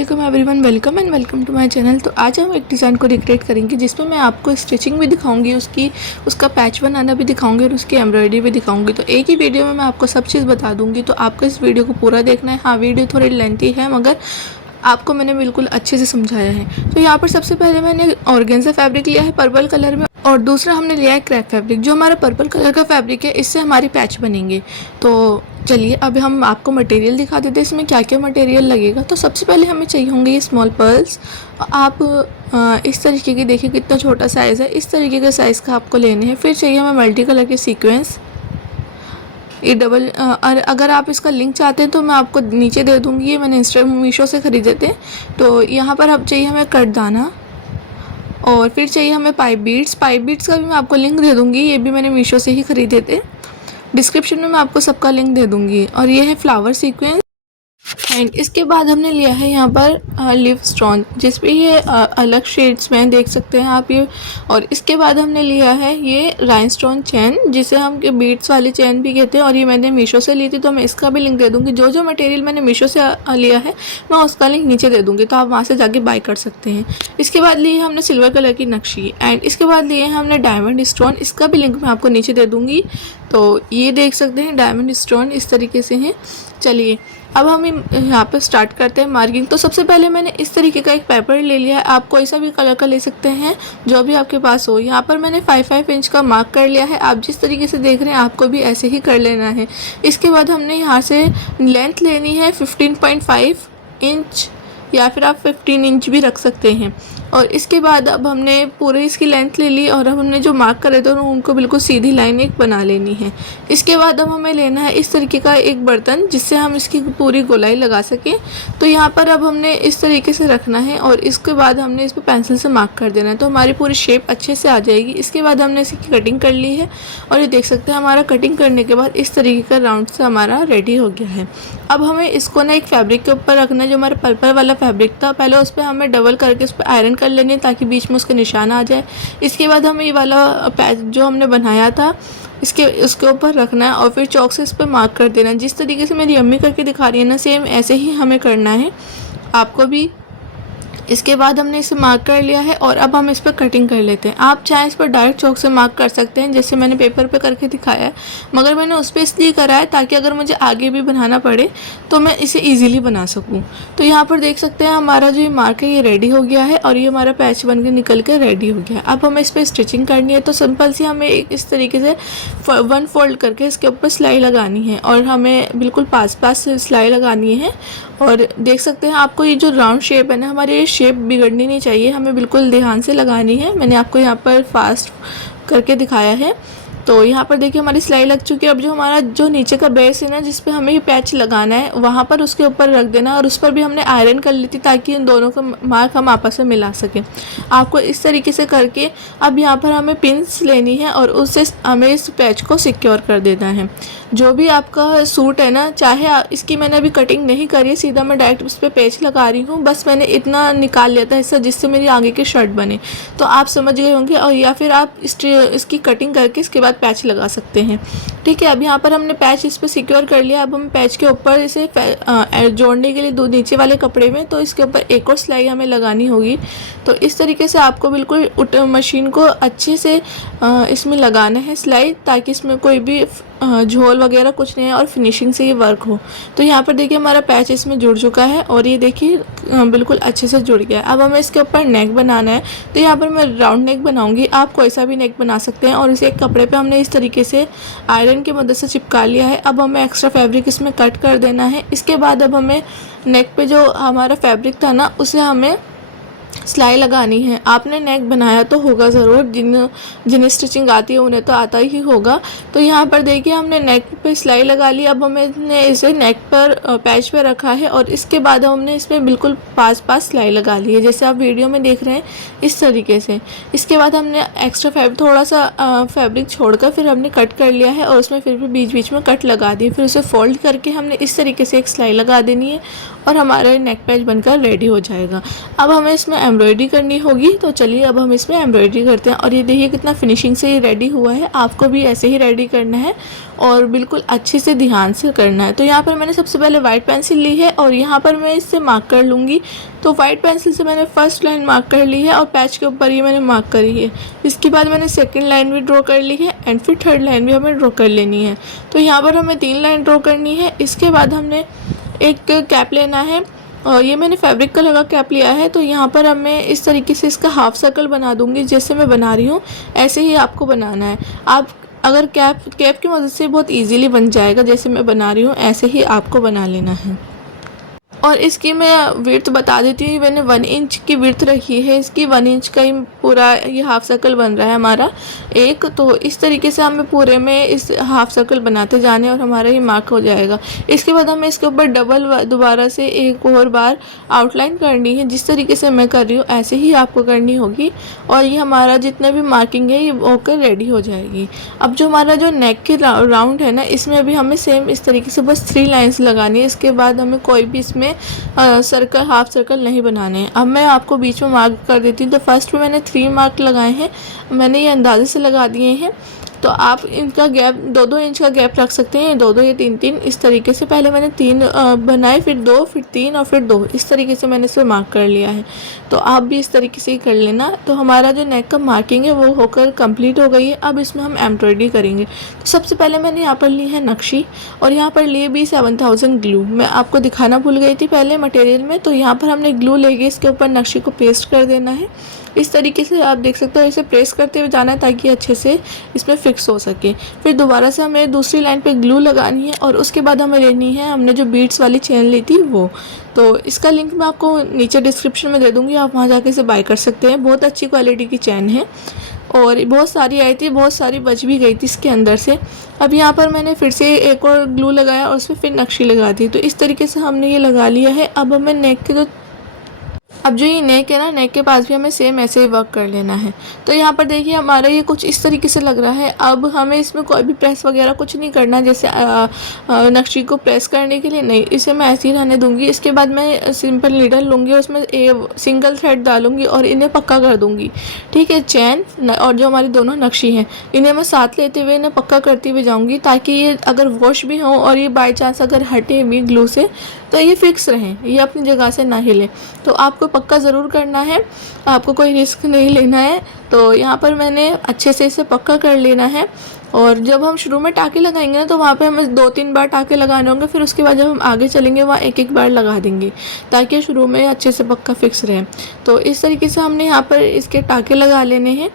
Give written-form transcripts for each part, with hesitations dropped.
अस्सलाम everyone, welcome and welcome to my channel. तो आज हम एक डिज़ाइन को रिक्रिएट करेंगे जिसमें मैं आपको स्टिचिंग भी दिखाऊंगी, उसका पैच बनाना भी दिखाऊंगी और उसकी एम्ब्रॉयडरी भी दिखाऊंगी। तो एक ही वीडियो में मैं आपको सब चीज़ बता दूंगी, तो आपको इस वीडियो को पूरा देखना है। हाँ, वीडियो थोड़ी लेंथी है मगर आपको मैंने बिल्कुल अच्छे से समझाया है। तो यहाँ पर सबसे पहले मैंने ऑर्गेन्जा फैब्रिक लिया है पर्पल कलर में, और दूसरा हमने लिया है क्रैप फैब्रिक। जो हमारा पर्पल कलर का फैब्रिक है, इससे हमारी पैच बनेंगे। तो चलिए अब हम आपको मटेरियल दिखा देते हैं इसमें क्या क्या मटेरियल लगेगा। तो सबसे पहले हमें चाहिए होंगे ये स्मॉल पर्ल्स। आप इस तरीके की देखिए कितना छोटा साइज़ है, इस तरीके के साइज़ का आपको लेने हैं। फिर चाहिए हमें मल्टी कलर के सीक्वेंस, ये डबल। और अगर आप इसका लिंक चाहते हैं तो मैं आपको नीचे दे दूँगी, ये मैंने मीशो से ख़रीदे थे। तो यहाँ पर अब चाहिए हमें कट दाना, और फिर चाहिए हमें पाइप बीड्स का भी मैं आपको लिंक दे दूँगी, ये भी मैंने मीशो से ही ख़रीदे थे। डिस्क्रिप्शन में मैं आपको सबका लिंक दे दूँगी। और ये है फ्लावर सीक्वेंस। एंड इसके बाद हमने लिया है यहाँ पर लिव स्टोन, जिस पे ये अलग शेड्स में देख सकते हैं आप ये। और इसके बाद हमने लिया है ये राइनस्टोन चेन, जिसे हम बीड्स वाली चेन भी कहते हैं, और ये मैंने मीशो से ली थी, तो मैं इसका भी लिंक दे दूँगी। जो जो मटेरियल मैंने मीशो से लिया है मैं उसका लिंक नीचे दे दूँगी, तो आप वहाँ से जाके बाय कर सकते हैं। इसके बाद लिए हमने सिल्वर कलर की नक्शी, एंड इसके बाद लिए हमने डायमंड स्टोन, इसका भी लिंक मैं आपको नीचे दे दूँगी। तो ये देख सकते हैं डायमंड स्टोन इस तरीके से हैं। चलिए अब हम यहाँ पे स्टार्ट करते हैं मार्किंग। तो सबसे पहले मैंने इस तरीके का एक पेपर ले लिया है, आप कोई सा भी कलर का ले सकते हैं जो भी आपके पास हो। यहाँ पर मैंने 5 इंच का मार्क कर लिया है, आप जिस तरीके से देख रहे हैं आपको भी ऐसे ही कर लेना है। इसके बाद हमने यहाँ से लेंथ लेनी है 15.5 इंच, या फिर आप 15 इंच भी रख सकते हैं। और इसके बाद अब हमने पूरे इसकी लेंथ ले ली, और अब हमने जो मार्क करे थे उनको बिल्कुल सीधी लाइन एक बना लेनी है। इसके बाद अब हमें लेना है इस तरीके का एक बर्तन, जिससे हम इसकी पूरी गोलाई लगा सकें। तो यहाँ पर अब हमने इस तरीके से रखना है, और इसके बाद हमने इस पर पेंसिल से मार्क कर देना है, तो हमारी पूरी शेप अच्छे से आ जाएगी। इसके बाद हमने इसकी कटिंग कर ली है, और ये देख सकते हैं हमारा कटिंग करने के बाद इस तरीके का राउंड से हमारा रेडी हो गया है। अब हमें इसको ना एक फैब्रिक के ऊपर रखना है, जो हमारा पर्पल वाला फैब्रिक था। पहले उस पर हमें डबल करके उस पर आयरन कर लेनी है, ताकि बीच में उसका निशान आ जाए। इसके बाद हमें ये वाला पैच जो हमने बनाया था उसके ऊपर रखना है, और फिर चौक से इस पर मार्क कर देना है। जिस तरीके से मेरी अम्मी करके दिखा रही है ना, सेम ऐसे ही हमें करना है आपको भी। इसके बाद हमने इसे मार्क कर लिया है, और अब हम इस पर कटिंग कर लेते हैं। आप चाहे इस पर डायरेक्ट चौक से मार्क कर सकते हैं, जैसे मैंने पेपर पे करके दिखाया है, मगर मैंने उस पर इसलिए करा है ताकि अगर मुझे आगे भी बनाना पड़े तो मैं इसे ईजिली बना सकूँ। तो यहाँ पर देख सकते हैं हमारा जो ये मार्क है ये रेडी हो गया है, और ये हमारा पैच बन के निकल के रेडी हो गया है। अब हमें इस पर स्टिचिंग करनी है। तो सिंपल सी हमें इस तरीके से 1 फोल्ड करके इसके ऊपर सिलाई लगानी है, और हमें बिल्कुल पास से सिलाई लगानी है। और देख सकते हैं आपको ये जो राउंड शेप है ना, हमारी ये शेप बिगड़नी नहीं चाहिए, हमें बिल्कुल ध्यान से लगानी है। मैंने आपको यहाँ पर फास्ट करके दिखाया है। तो यहाँ पर देखिए हमारी सिलाई लग चुकी है। अब जो हमारा जो नीचे का बेस है ना, जिस पे हमें ये पैच लगाना है, वहाँ पर उसके ऊपर रख देना, और उस पर भी हमने आयरन कर ली थी, ताकि इन दोनों का मार्क हम आपस में मिला सकें। आपको इस तरीके से करके अब यहाँ पर हमें पिन्स लेनी है, और उससे हमें इस पैच को सिक्योर कर देना है। जो भी आपका सूट है ना, चाहे इसकी मैंने अभी कटिंग नहीं करी है, सीधा मैं डायरेक्ट उस पर पेच लगा रही हूँ। बस मैंने इतना निकाल लिया था हिस्सा जिससे मेरी आगे की शर्ट बने, तो आप समझ गए होंगे। और या फिर आप इसकी कटिंग करके इसके बाद पैच लगा सकते हैं। ठीक है, अब यहाँ पर हमने पैच इस पर सिक्योर कर लिया। अब हम पैच के ऊपर इसे जोड़ने के लिए नीचे वाले कपड़े में, तो इसके ऊपर एक और सिलाई हमें लगानी होगी। तो इस तरीके से आपको बिल्कुल मशीन को अच्छे से इसमें लगाना है सिलाई, ताकि इसमें कोई भी झोल वगैरह कुछ नहीं है, और फिनिशिंग से ये वर्क हो। तो यहाँ पर देखिए हमारा पैच इसमें जुड़ चुका है, और ये देखिए बिल्कुल अच्छे से जुड़ गया है। अब हमें इसके ऊपर नेक बनाना है। तो यहाँ पर मैं राउंड नेक बनाऊंगी, आप कोई सा भी नेक बना सकते हैं। और इसे एक कपड़े पे हमने इस तरीके से आयरन की मदद से चिपका लिया है। अब हमें एक्स्ट्रा फैब्रिक इसमें कट कर देना है। इसके बाद अब हमें नेक पे जो हमारा फैब्रिक था ना, उसे हमें सिलाई लगानी है। आपने नेक बनाया तो होगा ज़रूर, जिन्हें स्टिचिंग आती है उन्हें तो आता ही होगा। तो यहाँ पर देखिए हमने नेक पे सिलाई लगा ली। अब हमने इसे नेक पर पैच पे रखा है, और इसके बाद हमने इसमें बिल्कुल पास सिलाई लगा ली है, जैसे आप वीडियो में देख रहे हैं इस तरीके से। इसके बाद हमने एक्स्ट्रा थोड़ा सा फैब्रिक छोड़कर फिर हमने कट कर लिया है, और उसमें फिर भी बीच में कट लगा दी। फिर उसे फोल्ड करके हमने इस तरीके से एक सिलाई लगा देनी है, और हमारा नेक पैच बनकर रेडी हो जाएगा। अब हमें इसमें एम्ब्रॉयडरी करनी होगी। तो चलिए अब हम इसमें एम्ब्रॉयडरी करते हैं। और ये देखिए कितना फिनिशिंग से ये रेडी हुआ है। आपको भी ऐसे ही रेडी करना है और बिल्कुल अच्छे से ध्यान से करना है। तो यहाँ पर मैंने सबसे पहले वाइट पेंसिल ली है और यहाँ पर मैं इससे मार्क कर लूँगी। तो वाइट पेंसिल से मैंने फर्स्ट लाइन मार्क कर ली है और पैच के ऊपर ये मैंने मार्क करी है। इसके बाद मैंने सेकंड लाइन भी ड्रॉ कर ली है एंड फिर थर्ड लाइन भी हमें ड्रॉ कर लेनी है। तो यहाँ पर हमें 3 लाइन ड्रॉ करनी है। इसके बाद हमने एक कैप लेना है और ये मैंने फैब्रिक कलर का कैप लिया है। तो यहाँ पर अब मैं इस तरीके से इसका हाफ सर्कल बना दूँगी। जैसे मैं बना रही हूँ ऐसे ही आपको बनाना है। आप अगर कैप की मदद से बहुत इजीली बन जाएगा। जैसे मैं बना रही हूँ ऐसे ही आपको बना लेना है। और इसकी मैं विड्थ बता देती हूँ। मैंने 1 इंच की विड्थ रखी है इसकी। 1 इंच का ही पूरा ये हाफ सर्कल बन रहा है हमारा एक। तो इस तरीके से हमें पूरे में इस हाफ सर्कल बनाते जाने और हमारा ये मार्क हो जाएगा। इसके बाद हमें इसके ऊपर डबल दोबारा से एक और बार आउटलाइन करनी है। जिस तरीके से मैं कर रही हूँ ऐसे ही आपको करनी होगी और ये हमारा जितना भी मार्किंग है ये होकर रेडी हो जाएगी। अब जो हमारा जो नेक के राउंड है ना, इसमें अभी हमें सेम इस तरीके से बस 3 लाइन्स लगानी है। इसके बाद हमें कोई भी इसमें सर्कल हाफ सर्कल नहीं बनाने हैं। अब मैं आपको बीच में मार्क कर देती हूँ। तो फर्स्ट में मैंने 3 मार्क लगाए हैं। मैंने ये अंदाजे से लगा दिए हैं। तो आप इनका गैप 2-2 इंच का गैप रख सकते हैं। 2-2 या 3-3 इस तरीके से। पहले मैंने 3 बनाए, फिर 2, फिर 3 और फिर 2। इस तरीके से मैंने इसे मार्क कर लिया है। तो आप भी इस तरीके से ही कर लेना। तो हमारा जो नेक का मार्किंग है वो होकर कंप्लीट हो गई है। अब इसमें हम एम्ब्रॉयडरी करेंगे। तो सबसे पहले मैंने यहाँ पर ली है नक्शी और यहाँ पर लिए भी 7000 ग्लू। मैं आपको दिखाना भूल गई थी पहले मटेरियल में। तो यहाँ पर हमने ग्लू लेके इसके ऊपर नक्शी को पेस्ट कर देना है। इस तरीके से आप देख सकते हो, इसे प्रेस करते हुए जाना है ताकि अच्छे से इसमें फिक्स हो सके। फिर दोबारा से हमें दूसरी लाइन पे ग्लू लगानी है और उसके बाद हमें लेनी है हमने जो बीड्स वाली चेन ली थी वो। तो इसका लिंक मैं आपको नीचे डिस्क्रिप्शन में दे दूँगी, आप वहाँ जाके इसे बाय कर सकते हैं। बहुत अच्छी क्वालिटी की चैन है और बहुत सारी आई थी, बहुत सारी बच भी गई थी इसके अंदर से। अब यहाँ पर मैंने फिर से एक और ग्लू लगाया और उसमें फिर नक्शी लगा दी। तो इस तरीके से हमने ये लगा लिया है। अब हमें नेक के अब जो ये नेक है ना, नेक के पास भी हमें सेम ऐसे ही वर्क कर लेना है। तो यहाँ पर देखिए हमारा ये कुछ इस तरीके से लग रहा है। अब हमें इसमें कोई भी प्रेस वगैरह कुछ नहीं करना, जैसे नक्शी को प्रेस करने के लिए नहीं, इसे मैं ऐसे ही रहने दूंगी। इसके बाद मैं सिंपल नीडल लूँगी, उसमें सिंगल थ्रेड डालूंगी और इन्हें पक्का कर दूँगी। ठीक है, चैन और जो हमारी दोनों नक्शी हैं इन्हें मैं साथ लेते हुए इन्हें पक्का करती हुए जाऊँगी, ताकि ये अगर वॉश भी हो और ये बाई चांस अगर हटे भी ग्लू से तो ये फिक्स रहें, ये अपनी जगह से ना हिले। तो आपको पक्का ज़रूर करना है, आपको कोई रिस्क नहीं लेना है। तो यहाँ पर मैंने अच्छे से इसे पक्का कर लेना है। और जब हम शुरू में टाँके लगाएंगे ना, तो वहाँ पे हमें 2-3 बार टाँके लगाने होंगे। फिर उसके बाद जब हम आगे चलेंगे वहाँ 1-1 बार लगा देंगे, ताकि शुरू में अच्छे से पक्का फिक्स रहे। तो इस तरीके से हमने यहाँ पर इसके टाँके लगा लेने हैं।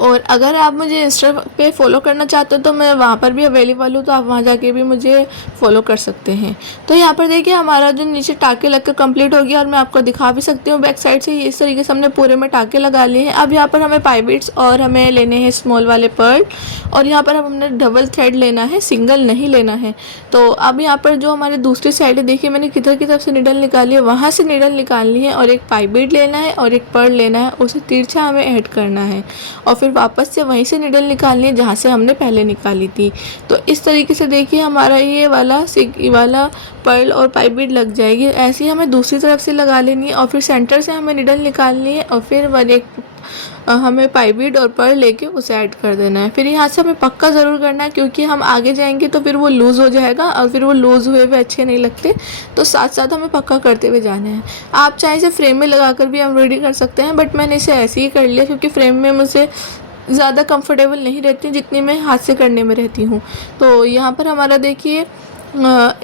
और अगर आप मुझे इंस्टा पे फॉलो करना चाहते हो तो मैं वहाँ पर भी अवेलेबल हूँ, तो आप वहाँ जाके भी मुझे फॉलो कर सकते हैं। तो यहाँ पर देखिए हमारा जो नीचे टाँके लगकर कंप्लीट हो गया और मैं आपको दिखा भी सकती हूँ बैक साइड से। इस तरीके से हमने पूरे में टाँके लगा लिए हैं। अब यहाँ पर हमें पाई बीट्स और हमें लेने हैं स्मॉल वाले पर्ल, और यहाँ पर हमने डबल थ्रेड लेना है, सिंगल नहीं लेना है। तो अब यहाँ पर जो हमारे दूसरी साइड है, देखिए मैंने किधर की तरफ से निडल निकाली है, वहाँ से निडल निकालनी है और एक पाई बीट लेना है और एक पर्ल लेना है, उसे तिरछा हमें ऐड करना है और फिर वापस से वहीं से निडल निकालनी है जहाँ से हमने पहले निकाली थी। तो इस तरीके से देखिए हमारा ये वाला पर्ल और पाई बीट लग जाएगी। ऐसे ही हमें दूसरी तरफ से लगा लेनी है और फिर सेंटर से हमें निडल निकालनी है और फिर हमें पाई बीट और पर्ल लेके उसे ऐड कर देना है। फिर यहाँ से हमें पक्का ज़रूर करना है, क्योंकि हम आगे जाएंगे तो फिर वो लूज़ हो जाएगा और फिर वो लूज़ हुए हुए अच्छे नहीं लगते। तो साथ साथ हमें पक्का करते हुए जाना है। आप चाहे इसे फ्रेम में लगा कर भी एम्ब्रॉयडरी कर सकते हैं, बट मैंने इसे ऐसे ही कर लिया क्योंकि फ्रेम में मुझे ज़्यादा कंफर्टेबल नहीं रहती जितनी मैं हाथ से करने में रहती हूँ। तो यहाँ पर हमारा देखिए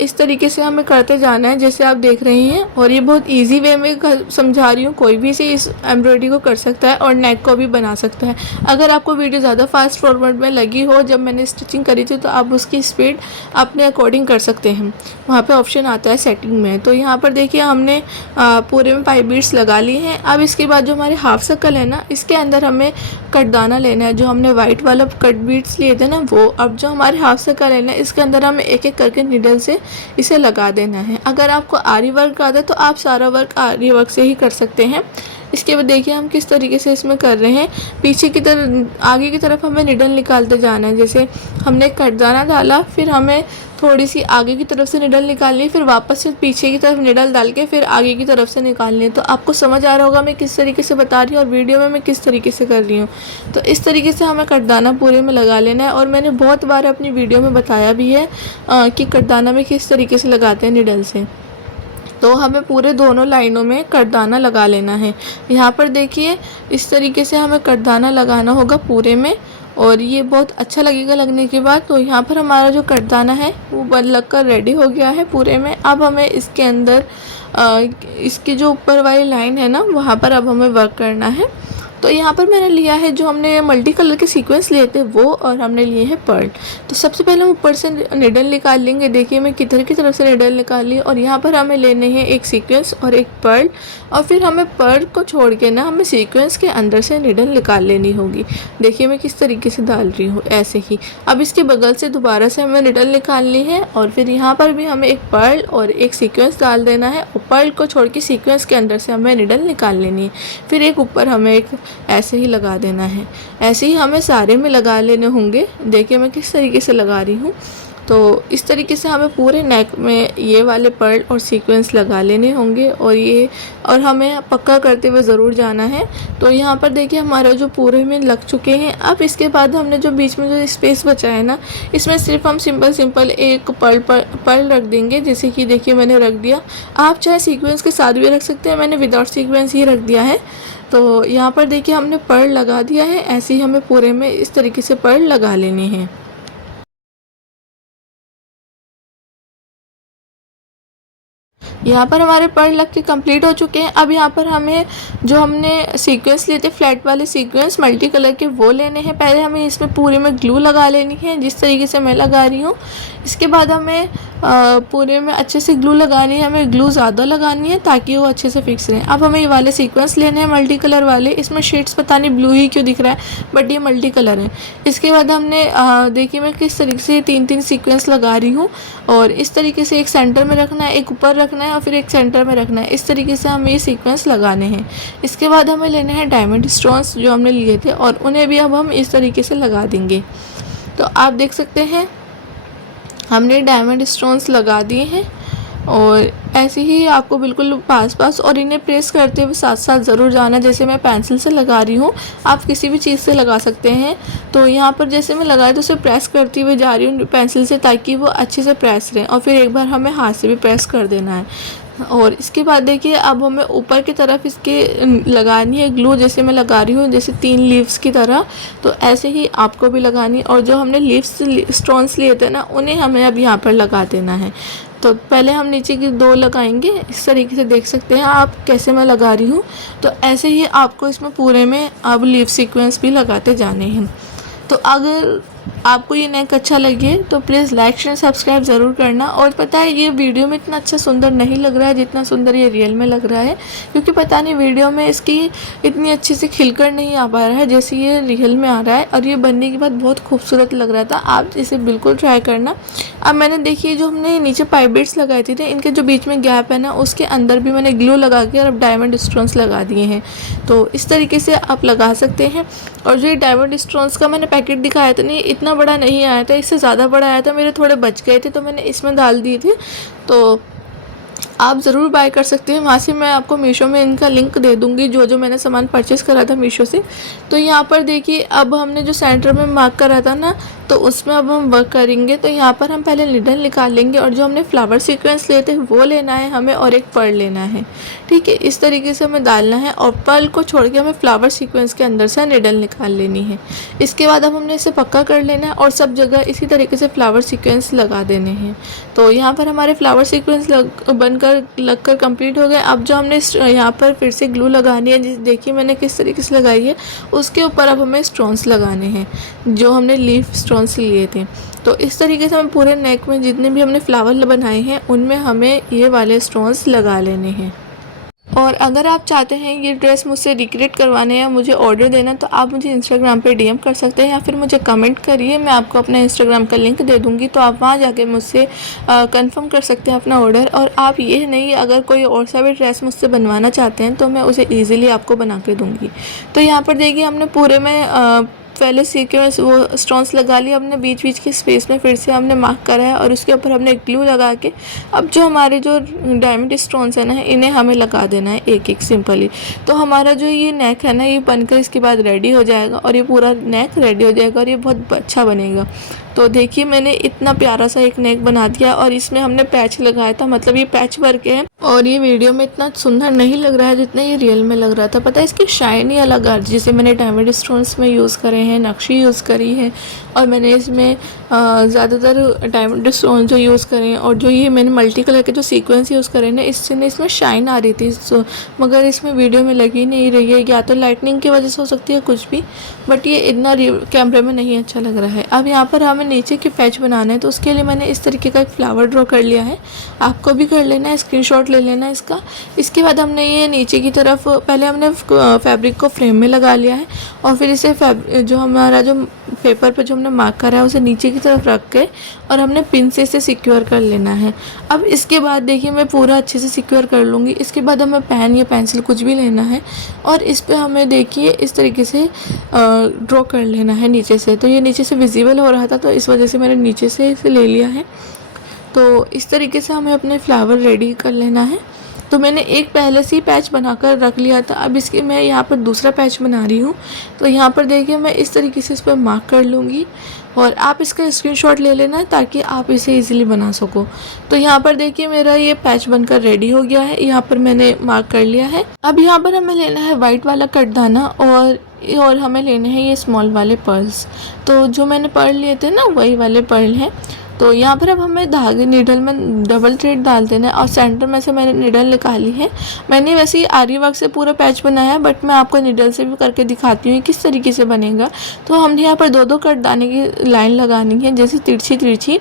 इस तरीके से हमें करते जाना है जैसे आप देख रहे हैं। और ये बहुत इजी वे में समझा रही हूँ, कोई भी इसे इस एम्ब्रॉयडरी को कर सकता है और नेक को भी बना सकता है। अगर आपको वीडियो ज़्यादा फास्ट फॉरवर्ड में लगी हो जब मैंने स्टिचिंग करी थी, तो आप उसकी स्पीड अपने अकॉर्डिंग कर सकते हैं। वहाँ पे ऑप्शन आता है सेटिंग में। तो यहाँ पर देखिए हमने पूरे में पाई बीट्स लगा ली हैं। अब इसके बाद जो हमारे हाफ सर्कल है ना, इसके अंदर हमें कटदाना लेना है। जो हमने वाइट वाला कट बीट्स लिए थे ना वो, अब जो हमारे हाफ सर्कल है ना, इसके अंदर हमें एक एक करके निडल से इसे लगा देना है। अगर आपको आरी वर्क आता है तो आप सारा वर्क आरी वर्क से ही कर सकते हैं, इसके बाद देखिए हम किस तरीके से इसमें कर रहे हैं। पीछे की तरफ आगे की तरफ हमें निडल निकालते जाना है। जैसे हमने कटदाना डाला, फिर हमें थोड़ी सी आगे की तरफ से निडल निकालनी है, फिर वापस से पीछे की तरफ निडल डाल के फिर आगे की तरफ से निकालनी है। तो आपको समझ आ रहा होगा मैं किस तरीके से बता रही हूँ और वीडियो में मैं किस तरीके से कर रही हूँ। तो इस तरीके से हमें कटदाना पूरे में लगा लेना है। और मैंने बहुत बार अपनी वीडियो में बताया भी है कि कटदाना में किस तरीके से लगाते हैं निडल से। तो हमें पूरे दोनों लाइनों में कटदाना लगा लेना है। यहाँ पर देखिए इस तरीके से हमें कटदाना लगाना होगा पूरे में, और ये बहुत अच्छा लगेगा लगने के बाद। तो यहाँ पर हमारा जो कटदाना है वो बन लग कर रेडी हो गया है पूरे में। अब हमें इसके अंदर इसकी जो ऊपर वाली लाइन है ना, वहाँ पर अब हमें वर्क करना है। तो यहाँ पर मैंने लिया है जो हमने मल्टी कलर के सीक्वेंस लिए थे वो, और हमने लिए हैं पर्ल। तो सबसे पहले हम ऊपर से निडल निकाल लेंगे। देखिए मैं किधर की तरफ से निडल निकाल ली, और यहाँ पर हमें लेने हैं एक सीक्वेंस और एक पर्ल, और फिर हमें पर्ल को छोड़ के ना हमें सीक्वेंस के अंदर से निडल निकाल लेनी होगी। देखिए मैं किस तरीके से डाल रही हूँ, ऐसे ही। अब इसके बगल से दोबारा से हमें निडल निकालनी है, और फिर यहाँ पर भी हमें एक पर्ल और एक सीक्वेंस डाल देना है, और पर्ल को छोड़ के सीक्वेंस के अंदर से हमें निडल निकाल लेनी है। फिर एक ऊपर हमें एक ऐसे ही लगा देना है। ऐसे ही हमें सारे में लगा लेने होंगे। देखिए मैं किस तरीके से लगा रही हूँ। तो इस तरीके से हमें पूरे नेक में ये वाले पर्ल और सीक्वेंस लगा लेने होंगे, और हमें पक्का करते हुए ज़रूर जाना है। तो यहाँ पर देखिए हमारा जो पूरे में लग चुके हैं। अब इसके बाद हमने जो बीच में जो स्पेस बचा है ना, इसमें सिर्फ हम सिंपल एक पर्ल रख देंगे। जैसे कि देखिए मैंने रख दिया। आप चाहे सीक्वेंस के साथ भी रख सकते हैं, मैंने विदाउट सीक्वेंस ही रख दिया है। तो यहाँ पर देखिए हमने पर्ल लगा दिया है। ऐसे ही हमें पूरे में इस तरीके से पर्ल लगा लेनी है। यहाँ पर हमारे पर्ल लग के कंप्लीट हो चुके हैं। अब यहाँ पर हमें जो हमने सीक्वेंस लिए थे फ्लैट वाले सीक्वेंस मल्टी कलर के, वो लेने हैं। पहले हमें इसमें पूरे में ग्लू लगा लेनी है, जिस तरीके से मैं लगा रही हूँ। इसके बाद हमें पूरे में अच्छे से ग्लू लगानी है। हमें ग्लू ज़्यादा लगानी है ताकि वो अच्छे से फिक्स रहे। अब हमें ये वाले सीक्वेंस लेने हैं मल्टी कलर वाले। इसमें शेड्स पता नहीं ब्लू ही क्यों दिख रहा है, बट ये मल्टी कलर है। इसके बाद हमने देखिए मैं किस तरीके से 3 सीक्वेंस लगा रही हूँ, और इस तरीके से एक सेंटर में रखना है, एक ऊपर रखना है, और फिर एक सेंटर में रखना है। इस तरीके से हमें ये सीक्वेंस लगाने हैं। इसके बाद हमें लेने हैं डायमंड स्टोन्स जो हमने लिए थे, और उन्हें भी अब हम इस तरीके से लगा देंगे। तो आप देख सकते हैं हमने डायमंड स्टोन्स लगा दिए हैं, और ऐसे ही आपको बिल्कुल पास और इन्हें प्रेस करते हुए साथ साथ ज़रूर जाना। जैसे मैं पेंसिल से लगा रही हूँ, आप किसी भी चीज़ से लगा सकते हैं। तो यहाँ पर जैसे मैं लगाई तो उसे प्रेस करती हुए जा रही हूँ पेंसिल से, ताकि वो अच्छे से प्रेस रहे। और फिर एक बार हमें हाथ से भी प्रेस कर देना है। और इसके बाद देखिए अब हमें ऊपर की तरफ इसके लगानी है ग्लू, जैसे मैं लगा रही हूँ, जैसे 3 लीव्स की तरह। तो ऐसे ही आपको भी लगानी है। और जो हमने लीव्स स्टोन्स लिए थे ना, उन्हें हमें अब यहाँ पर लगा देना है। तो पहले हम नीचे की 2 लगाएंगे। इस तरीके से देख सकते हैं आप कैसे मैं लगा रही हूँ। तो ऐसे ही आपको इसमें पूरे में अब लीव सीक्वेंस भी लगाते जाने हैं। तो अगर आपको ये नेक अच्छा लगे तो प्लीज़ लाइक शेयर सब्सक्राइब ज़रूर करना। और पता है ये वीडियो में इतना अच्छा सुंदर नहीं लग रहा है जितना सुंदर ये रियल में लग रहा है, क्योंकि पता नहीं वीडियो में इसकी इतनी अच्छे से खिलकर नहीं आ पा रहा है जैसे ये रियल में आ रहा है। और ये बनने के बाद बहुत खूबसूरत लग रहा था। आप इसे बिल्कुल ट्राई करना। अब मैंने देखिए जो हमने नीचे पाइप बीड्स लगाए थे इनके जो बीच में गैप है ना, उसके अंदर भी मैंने ग्लू लगा के और अब डायमंड स्टोन्स लगा दिए हैं। तो इस तरीके से आप लगा सकते हैं। और जो ये डायमंड स्टोन्स का मैंने पैकेट दिखाया था नहीं, इतना बड़ा नहीं आया था, इससे ज़्यादा बड़ा आया था। मेरे थोड़े बच गए थे तो मैंने इसमें डाल दिए थे। तो आप ज़रूर बाय कर सकते हैं वहाँ से। मैं आपको मीशो में इनका लिंक दे दूँगी, जो मैंने सामान परचेस करा था मीशो से। तो यहाँ पर देखिए अब हमने जो सेंटर में मार्क करा था ना, तो उसमें अब हम वर्क करेंगे। तो यहाँ पर हम पहले निडल निकाल लेंगे, और जो हमने फ्लावर सीक्वेंस लिए थे वो लेना है हमें, और एक पर्ल लेना है। ठीक है, इस तरीके से हमें डालना है, और पर्ल को छोड़ के हमें फ्लावर सीक्वेंस के अंदर से निडल निकाल लेनी है। इसके बाद अब हमने इसे पक्का कर लेना है, और सब जगह इसी तरीके से फ्लावर सीक्वेंस लगा देने हैं। तो यहाँ पर हमारे फ्लावर सीक्वेंस लगकर कंप्लीट हो गए। अब जो हमने यहाँ पर फिर से ग्लू लगानी है, देखिए मैंने किस तरीके से लगाई है, उसके ऊपर अब हमें स्टोन्स लगाने हैं जो हमने लीफ स्टोन्स लिए थे। तो इस तरीके से हमें पूरे नेक में जितने भी हमने फ्लावर बनाए हैं उनमें हमें ये वाले स्टोन्स लगा लेने हैं। और अगर आप चाहते हैं ये ड्रेस मुझसे रिक्रिएट करवाने या मुझे ऑर्डर देना, तो आप मुझे इंस्टाग्राम पे डीएम कर सकते हैं या फिर मुझे कमेंट करिए, मैं आपको अपने इंस्टाग्राम का लिंक दे दूँगी, तो आप वहाँ जाके मुझसे कंफर्म कर सकते हैं अपना ऑर्डर। और आप ये नहीं, अगर कोई और सा भी ड्रेस मुझसे बनवाना चाहते हैं तो मैं उसे ईज़िली आपको बना के दूँगी। तो यहाँ पर देखिए हमने पूरे में पहले सीक्वेंस वो स्टोन्स लगा लिए, हमने बीच बीच के स्पेस में फिर से हमने मार्क करा है और उसके ऊपर हमने ग्लू लगा के अब जो हमारे जो डायमंड स्टोन्स है ना, इन्हें हमें लगा देना है एक एक सिंपली। तो हमारा जो ये नेक है ना, ये बनकर इसके बाद रेडी हो जाएगा और ये पूरा नेक रेडी हो जाएगा और ये बहुत अच्छा बनेगा। तो देखिए मैंने इतना प्यारा सा एक नेक बना दिया और इसमें हमने पैच लगाया था, मतलब ये पैच वर्क है और ये वीडियो में इतना सुंदर नहीं लग रहा है जितना ये रियल में लग रहा था। पता है इसकी शाइन ही अलग है, जिसे मैंने डायमंड स्टोन्स में यूज़ करे हैं, नक्शी यूज़ करी है और मैंने इसमें ज़्यादातर डायमंड स्टोन जो यूज़ करें हैं और जो ये मैंने मल्टी कलर के जो सीक्वेंस यूज़ करे ना, इससे इसमें शाइन आ रही थी, मगर इसमें वीडियो में लगी नहीं रही है, या तो लाइटनिंग की वजह से हो सकती है कुछ भी, बट ये इतना कैमरे में नहीं अच्छा लग रहा है। अब यहाँ पर हमें नीचे के पैच बनाना है, तो उसके लिए मैंने इस तरीके का एक फ्लावर ड्रॉ कर लिया है, आपको भी कर लेना है, स्क्रीनशॉट ले लेना है इसका। इसके बाद हमने ये नीचे की तरफ पहले हमने फैब्रिक को फ्रेम में लगा लिया है और फिर इसे जो हमारा जो पेपर पे जो हमने मार्क करा है उसे नीचे की तरफ रख के और हमने पिन से इसे सिक्योर कर लेना है। अब इसके बाद देखिए मैं पूरा अच्छे से सिक्योर कर लूँगी। इसके बाद हमें पेन या पेंसिल कुछ भी लेना है और इस पे हमें देखिए इस तरीके से ड्रॉ कर लेना है नीचे से। तो ये नीचे से विजिबल हो रहा था तो इस वजह से मैंने नीचे से इसे ले लिया है। तो इस तरीके से हमें अपने फ्लावर रेडी कर लेना है। तो मैंने एक पहले से ही पैच बनाकर रख लिया था, अब इसके मैं यहाँ पर दूसरा पैच बना रही हूँ। तो यहाँ पर देखिए मैं इस तरीके से इस पर मार्क कर लूँगी और आप इसका स्क्रीनशॉट ले लेना ताकि आप इसे इजीली बना सको। तो यहाँ पर देखिए मेरा ये पैच बनकर रेडी हो गया है, यहाँ पर मैंने मार्क कर लिया है। अब यहाँ पर हमें लेना है वाइट वाला कटदाना और हमें लेने हैं ये स्मॉल वाले पर्ल्स। तो जो मैंने पर्ल लिए थे ना वही वाले पर्ल हैं। तो यहाँ पर अब हमें धागे नीडल में डबल थ्रेड डाल देना है और सेंटर में से मैंने नीडल निकाली है। मैंने वैसे ही आरी वर्क से पूरा पैच बनाया है, बट मैं आपको नीडल से भी करके दिखाती हूँ किस तरीके से बनेगा। तो हमने यहाँ पर दो कटदाने की लाइन लगानी है, जैसे तिरछी तिरछी,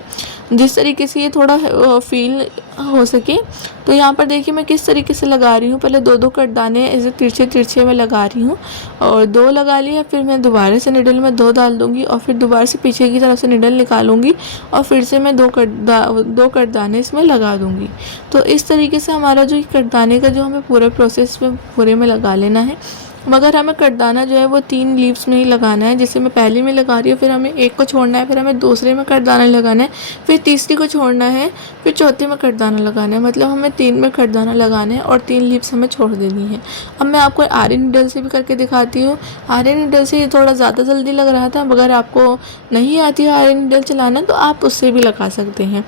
जिस तरीके से ये थोड़ा फील हो सके। तो यहाँ पर देखिए मैं किस तरीके से लगा रही हूँ, पहले दो कटदाने ऐसे तिरछे तिरछे में लगा रही हूँ और दो लगा लिए, फिर मैं दोबारा से निडल में दो डाल दूँगी और फिर दोबारा से पीछे की तरफ से निडल निकालूंगी और फिर से मैं दो कटदाने इसमें लगा दूँगी। तो इस तरीके से हमारा जो कटदाने का जो हमें पूरा प्रोसेस में पूरे में लगा लेना है। मगर हमें कटदाना जो है वो 3 लीव्स में ही लगाना है, जैसे मैं पहले में लगा रही हूँ, फिर हमें एक को छोड़ना है, फिर हमें दूसरे में कटदाना लगाना है, फिर तीसरी को छोड़ना है, फिर चौथे में कटदाना लगाना है। मतलब हमें 3 में कटदाना लगाना है और 3 लीव्स हमें छोड़ देनी है। अब मैं आपको आरी नीडल से भी करके दिखाती हूँ। आरी नीडल से ये थोड़ा ज़्यादा जल्दी लग रहा था, मगर आपको नहीं आती है आरी नीडल चलाना तो आप उससे भी लगा सकते हैं।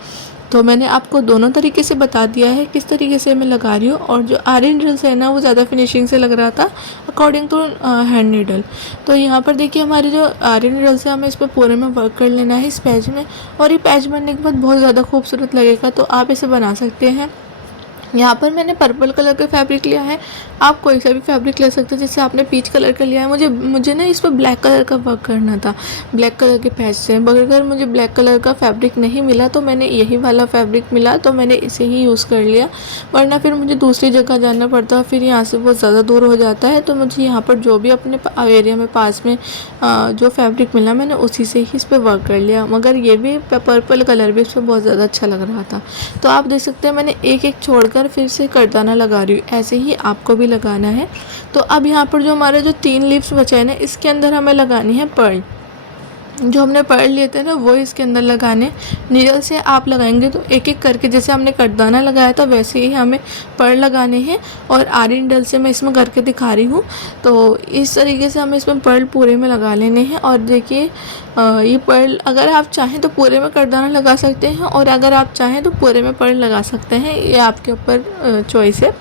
तो मैंने आपको दोनों तरीके से बता दिया है किस तरीके से मैं लगा रही हूँ। और जो आरी नीडल से है ना वो ज़्यादा फिनिशिंग से लग रहा था अकॉर्डिंग टू हैंड नीडल। तो यहाँ पर देखिए हमारी जो आरी नीडल से हमें इस पर पूरे में वर्क कर लेना है इस पैच में, और ये पैच बनने के बाद बहुत ज़्यादा खूबसूरत लगेगा। तो आप इसे बना सकते हैं। यहाँ पर मैंने पर्पल कलर का फैब्रिक लिया है, आप कोई सा भी फैब्रिक ले सकते हैं। जैसे आपने पीच कलर का लिया है, मुझे ना इस पर ब्लैक कलर का वर्क करना था, ब्लैक कलर के पैच से। मगर अगर मुझे ब्लैक कलर का फैब्रिक नहीं मिला तो मैंने यही वाला फैब्रिक मिला तो मैंने इसे ही यूज़ कर लिया, वरना फिर मुझे दूसरी जगह जाना पड़ता, फिर यहाँ से बहुत ज़्यादा दूर हो जाता है। तो मुझे यहाँ पर जो भी अपने एरिया में पास में जो फैब्रिक मिला मैंने उसी से ही इस पर वर्क कर लिया। मगर ये भी पर्पल कलर भी इस पर बहुत ज़्यादा अच्छा लग रहा था। तो आप देख सकते हैं मैंने एक एक छोड़कर फिर से कटदाना लगा रही हूँ, ऐसे ही आपको भी लगाना है। तो अब यहाँ पर जो हमारे जो 3 लीव्स बचे हैं ना, इसके अंदर हमें लगानी है पर्ल। जो हमने पर्ल लिए थे ना वो इसके अंदर लगाने। नीडल से आप लगाएंगे तो एक एक करके, जैसे हमने कटदाना लगाया था वैसे ही हमें पर्ल लगाने हैं। और आरी नीडल से मैं इसमें करके दिखा रही हूँ। तो इस तरीके से हमें इसमें पर्ल पूरे में लगा लेने हैं। और देखिए ये पर्ल अगर आप चाहें तो पूरे में कटदाना लगा सकते हैं, और अगर आप चाहें तो पूरे में पर्ल लगा सकते हैं, ये आपके ऊपर चॉइस है।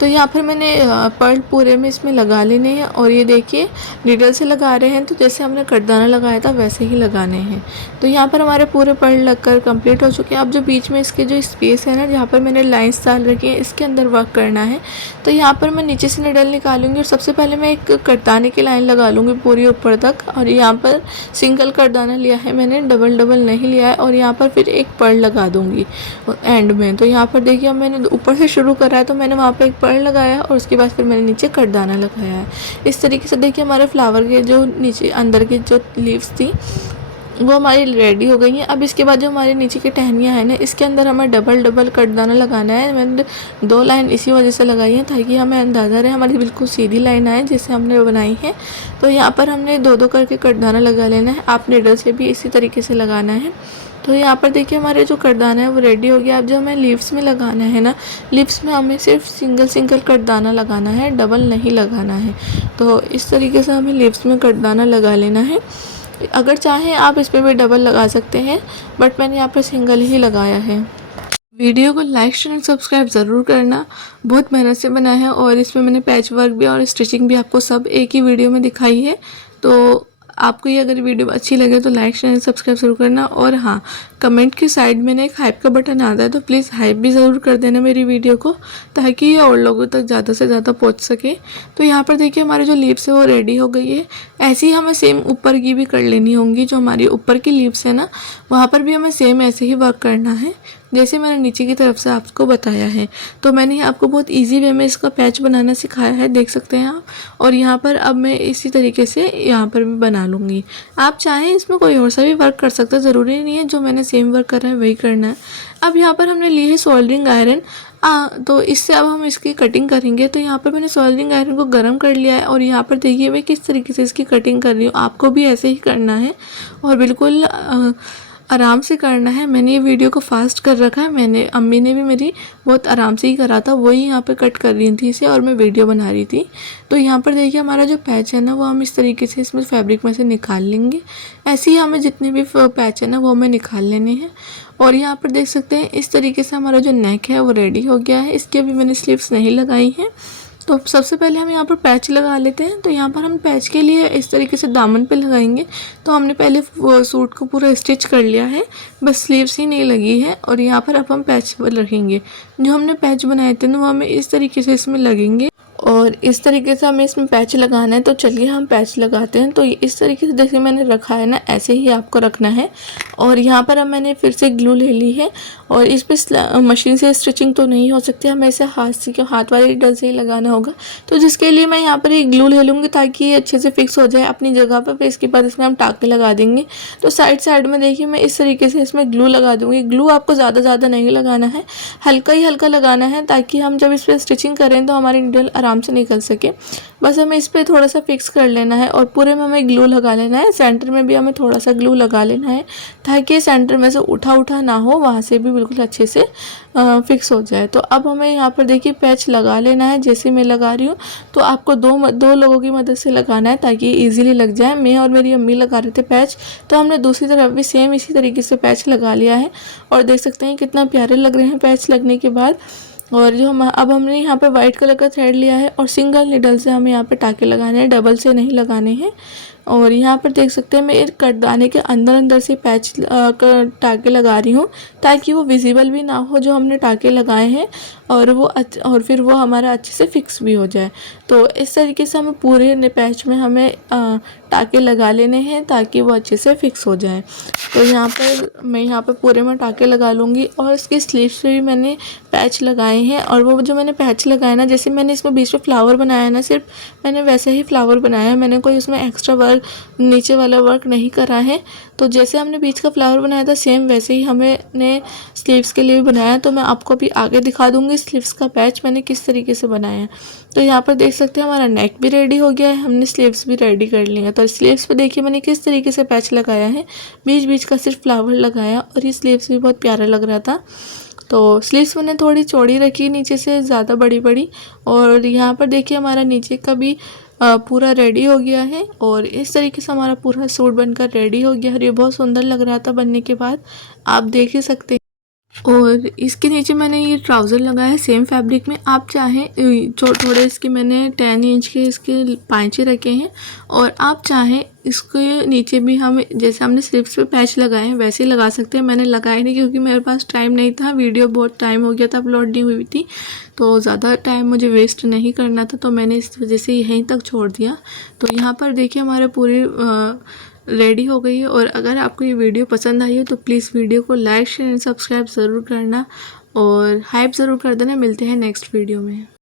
तो यहाँ पर मैंने पर्ल पूरे में इसमें लगा लेने हैं। और ये देखिए नीडल से लगा रहे हैं तो जैसे हमने कटदाना लगाया था वैसे ही लगाने हैं। तो यहाँ पर हमारे पूरे पर्ल लगकर कंप्लीट हो चुके हैं। अब जो बीच में इसके जो स्पेस है ना, जहाँ पर मैंने लाइंस डाल रखी है, इसके अंदर वर्क करना है। तो यहाँ पर मैं नीचे से नीडल निकालूंगी और सबसे पहले मैं एक कटदाने की लाइन लगा लूँगी पूरी ऊपर तक। और यहाँ पर सिंगल कटदाना लिया है मैंने, डबल नहीं लिया है। और यहाँ पर फिर एक पर्ल लगा दूँगी एंड में। तो यहाँ पर देखिए मैंने ऊपर से शुरू करा है तो मैंने वहाँ पर एक फर लगाया और उसके बाद फिर मैंने नीचे कटदाना लगाया है। इस तरीके से देखिए हमारे फ्लावर के जो नीचे अंदर की जो लीव्स थी वो हमारी रेडी हो गई हैं। अब इसके बाद जो हमारे नीचे की टहनियाँ हैं ना, इसके अंदर हमें डबल डबल कटदाना लगाना है। मैंने 2 लाइन इसी वजह से लगाई है ताकि हमें अंदाज़ा रहे हमारी बिल्कुल सीधी लाइन आए जैसे हमने बनाई है। तो यहाँ पर हमने 2-2 करके कटदाना लगा लेना है। आप नीडल से भी इसी तरीके से लगाना है। तो यहाँ पर देखिए हमारे जो कटदाना है वो रेडी हो गया। अब जो हमें लीव्स में लगाना है ना, लीव्स में हमें सिर्फ सिंगल कटदाना लगाना है, डबल नहीं लगाना है। तो इस तरीके से हमें लीव्स में कटदाना लगा लेना है। अगर चाहें आप इस पर भी डबल लगा सकते हैं, बट मैंने यहाँ पर सिंगल ही लगाया है। वीडियो को लाइक शेयर सब्सक्राइब ज़रूर करना। बहुत मेहनत से बना है और इसमें मैंने पैच वर्क भी और स्टिचिंग भी आपको सब एक ही वीडियो में दिखाई है। तो आपको ये अगर वीडियो अच्छी लगे तो लाइक शेयर सब्सक्राइब ज़रूर करना। और हाँ, कमेंट की साइड में ना एक हाइप का बटन आता है, तो प्लीज़ हाइप भी ज़रूर कर देना मेरी वीडियो को, ताकि ये और लोगों तक ज़्यादा से ज़्यादा पहुंच सके। तो यहाँ पर देखिए हमारी जो लीव्स है वो रेडी हो गई है। ऐसे ही हमें सेम ऊपर की भी कर लेनी होंगी। जो हमारी ऊपर की लीव्स है ना, वहाँ पर भी हमें सेम ऐसे ही वर्क करना है जैसे मैंने नीचे की तरफ से आपको बताया है। तो मैंने आपको बहुत इजी वे में इसका पैच बनाना सिखाया है, देख सकते हैं आप। और यहाँ पर अब मैं इसी तरीके से यहाँ पर भी बना लूँगी। आप चाहें इसमें कोई और सा भी वर्क कर सकते हैं, ज़रूरी नहीं है जो मैंने सेम वर्क करा है वही करना है। अब यहाँ पर हमने ली है सोल्डरिंग आयरन। तो इससे अब हम इसकी कटिंग करेंगे। तो यहाँ पर मैंने सोल्डरिंग आयरन को गर्म कर लिया है और यहाँ पर देखिए मैं किस तरीके से इसकी कटिंग कर रही हूँ। आपको भी ऐसे ही करना है और बिल्कुल आराम से करना है। मैंने ये वीडियो को फास्ट कर रखा है। मैंने अम्मी ने भी मेरी बहुत आराम से ही करा था, वही यहाँ पे कट कर रही थी इसे और मैं वीडियो बना रही थी। तो यहाँ पर देखिए हमारा जो पैच है ना, वो हम इस तरीके से इसमें फैब्रिक में से निकाल लेंगे। ऐसे ही हमें जितने भी पैच है ना वो हमें निकाल लेने हैं। और यहाँ पर देख सकते हैं इस तरीके से हमारा जो नेक है वो रेडी हो गया है। इसके अभी मैंने स्लीव्स नहीं लगाई हैं। तो सबसे पहले हम यहाँ पर पैच लगा लेते हैं। तो यहाँ पर हम पैच के लिए इस तरीके से दामन पे लगाएंगे। तो हमने पहले सूट को पूरा स्टिच कर लिया है, बस स्लीव्स ही नहीं लगी है। और यहाँ पर अब हम पैच रखेंगे। जो हमने पैच बनाए थे ना वो हमें इस तरीके से इसमें लगेंगे और इस तरीके से हमें इसमें पैच लगाना है। तो चलिए हम पैच लगाते हैं। तो इस तरीके से जैसे मैंने रखा है ना, ऐसे ही आपको रखना है। और यहाँ पर अब मैंने फिर से ग्लू ले ली है और इस पर मशीन से स्टिचिंग तो नहीं हो सकती, हमें इसे हाथ वाले नीडल से ही लगाना होगा। तो जिसके लिए मैं यहाँ पर एक ग्लू ले लूँगी ताकि ये अच्छे से फिक्स हो जाए अपनी जगह पर। फिर इसके बाद इसमें हम टाँके लगा देंगे। तो साइड में देखिए मैं इस तरीके से इसमें ग्लू लगा दूँगी। ग्लू आपको ज़्यादा नहीं लगाना है, हल्का ही हल्का लगाना है ताकि हम जब इस पर स्टिचिंग करें तो हमारी नीडल आराम से निकल सके। बस हमें इस पर थोड़ा सा फिक्स कर लेना है और पूरे में हमें ग्लू लगा लेना है। सेंटर में भी हमें थोड़ा सा ग्लू लगा लेना है ताकि सेंटर में से उठा ना हो, वहाँ से भी बिल्कुल अच्छे से फिक्स हो जाए। तो अब हमें यहाँ पर देखिए पैच लगा लेना है जैसे मैं लगा रही हूँ। तो आपको दो लोगों की मदद से लगाना है ताकि ईजिली लग जाए। मैं और मेरी अम्मी लगा रहे थे पैच, तो हमने दूसरी तरफ भी सेम इसी तरीके से पैच लगा लिया है। और देख सकते हैं कितना प्यारे लग रहे हैं पैच लगने के बाद। और जो अब हमने यहाँ पे वाइट कलर का थ्रेड लिया है और सिंगल निडल से हमें यहाँ पे टाँके लगाने हैं, डबल से नहीं लगाने हैं। और यहाँ पर देख सकते हैं मैं एक कटदाने के अंदर से पैच टाँके लगा रही हूँ ताकि वो विजिबल भी ना हो जो हमने टाँके लगाए हैं, और फिर वो हमारा अच्छे से फिक्स भी हो जाए। तो इस तरीके से हमें पूरे पैच में हमें टाँके लगा लेने हैं ताकि वो अच्छे से फिक्स हो जाए। तो मैं यहाँ पर पूरे में टाँके लगा लूँगी। और इसकी स्लीव्स पे भी मैंने पैच लगाए हैं। और वो जो मैंने पैच लगाया ना, जैसे मैंने इसमें बीच में फ्लावर बनाया ना, सिर्फ मैंने वैसे ही फ्लावर बनाया है, मैंने कोई उसमें एक्स्ट्रा वर्क नीचे वाला वर्क नहीं करा है। तो जैसे हमने बीच का फ्लावर बनाया था सेम वैसे ही हमने स्लीव्स के लिए भी बनाया। तो मैं आपको भी आगे दिखा दूँगी स्लीव्स का पैच मैंने किस तरीके से बनाया है। तो यहाँ पर देख सकते हैं हमारा नेक भी रेडी हो गया है, हमने स्लीव्स भी रेडी कर ली है। तो स्लीव्स पे देखिए मैंने किस तरीके से पैच लगाया है, बीच का सिर्फ फ्लावर लगाया और ये स्लीव्स भी बहुत प्यारा लग रहा था। तो स्लीव्स मैंने थोड़ी चौड़ी रखी, नीचे से ज़्यादा बड़ी। और यहाँ पर देखिए हमारा नीचे का भी पूरा रेडी हो गया है। और इस तरीके से हमारा पूरा सूट बनकर रेडी हो गया है। ये बहुत सुंदर लग रहा था बनने के बाद, आप देख ही सकते हैं। और इसके नीचे मैंने ये ट्राउज़र लगाया है सेम फैब्रिक में। आप चाहें थोड़े इसके मैंने 10 इंच के इसके पाँचे रखे हैं। और आप चाहें इसके नीचे भी हम जैसे हमने स्लीव्स पे पैच लगाए हैं वैसे ही लगा सकते हैं। मैंने लगाए नहीं क्योंकि मेरे पास टाइम नहीं था, वीडियो बहुत टाइम हो गया था अपलोड नहीं हुई थी, तो ज़्यादा टाइम मुझे वेस्ट नहीं करना था, तो मैंने इस वजह से यहीं तक छोड़ दिया। तो यहाँ पर देखिए हमारे पूरे रेडी हो गई है। और अगर आपको ये वीडियो पसंद आई हो तो प्लीज़ वीडियो को लाइक शेयर एंड सब्सक्राइब ज़रूर करना और हाइप ज़रूर कर देना। मिलते हैं नेक्स्ट वीडियो में।